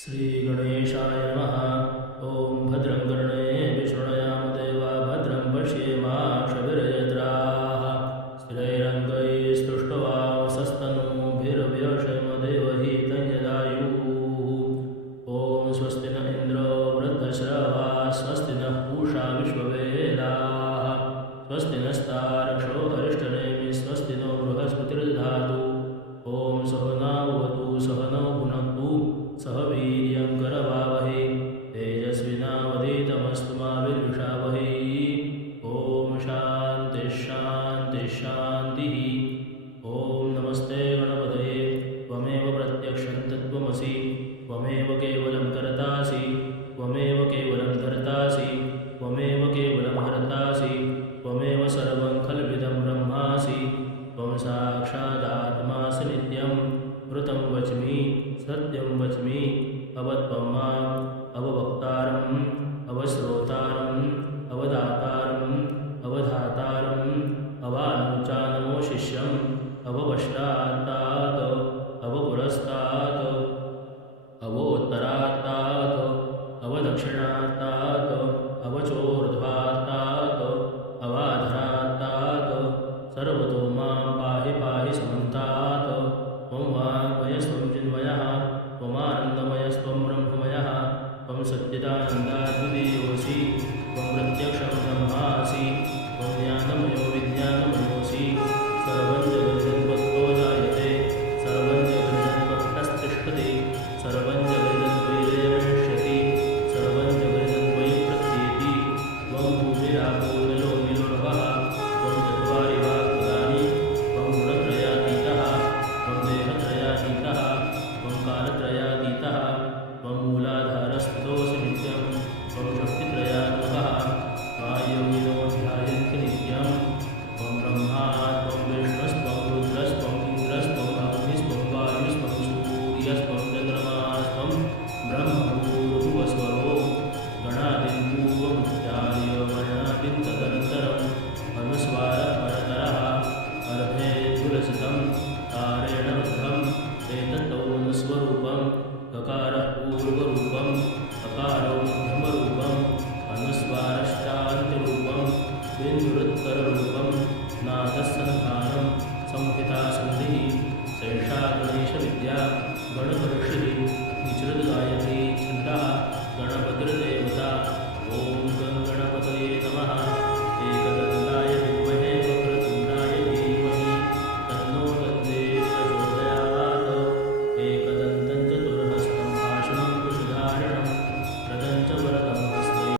श्रीगणेशाय नमः। ॐ भद्रं कर्णेभिः शृणुयाम देवा भद्रं पश्येमाक्षभिर्यजत्राः स्थिरैरङ्गैस्तुष्ट्वांसस्तनूभिर्व्यशेम देवहितं यदायुः। ॐ स्वस्ति न इन्द्रो वृद्धश्रवाः स्वस्ति नः पूषा विश्ववेदाः स्वस्ति नस्तार्क्ष्यो अरिष्टनेमिः स्वस्ति नो बृहस्पतिर्दधातु। ॐ सहनावतु सहनौ भुनक्तु सह वीर्यं करवावहै तेजस्विनावधीतमस्तु मा विद्विषावहै। ॐ शान्तिः शान्तिः शान्तिः। ॐ नमस्ते गणपतये त्वमेव प्रत्यक्षं तत्त्वमसि त्वमेव केवलं कर्तासि त्वमेव केवलं धर्तासि त्वमेव केवलं हर्तासि त्वमेव सर्वं खल्विदं ब्रह्मासि त्वं साक्षादात्मासि नित्यं मृतं वच्मि सत्यं वच्मि अवत्वं माम् अववक्तारम् अवश्रोतारम् अवदातारम् अवधातारम् अवानुचानमोशिष्यम् अवपश्चात्तात् अवपुरस्तात् अवोत्तरात्तात् अवदक्षिणात्तात् अवचोर्ध्वात्तात् अवाधरात्तात् सर्वतो मां पाहि पाहि समन्तात्। त्वं वाङ्मयस्त्वं चिन्मयः त्वमानन्दमयस्त्वं ब्रह्ममयः त्वं सच्चिदानन्दाद्वितीयोऽसि त्वं प्रत्यक्षं ब्रह्मासि त्वं ज्ञानमयो विज्ञानमयोऽसि। सर्वं जगदन्वक्तो जायते सर्वं जगदन्वक्तस्तिष्ठति सर्वं जगदन्वैरेष्यति सर्वं जगदन्वै प्रतीति। त्वं भूमिरापो नलो निलोर्वः त्वं चत्वारि वाक्पदानि त्वं गुणत्रयातीतः त्वं देहत्रयातीतः त्वं कालत्रयातीतः त्वं मूलाधारस्थितोऽसि नित्यं त्वं शक्तित्रयात्मकः वायुविनो ध्यायन्ति नित्यं त्वं ब्रह्मा त्वं विष्णुस्त्वं रुद्रस्त्वं इन्द्रस्त्वं अग्निस्त्वं वायुस्त्वं सूर्यस्त्वं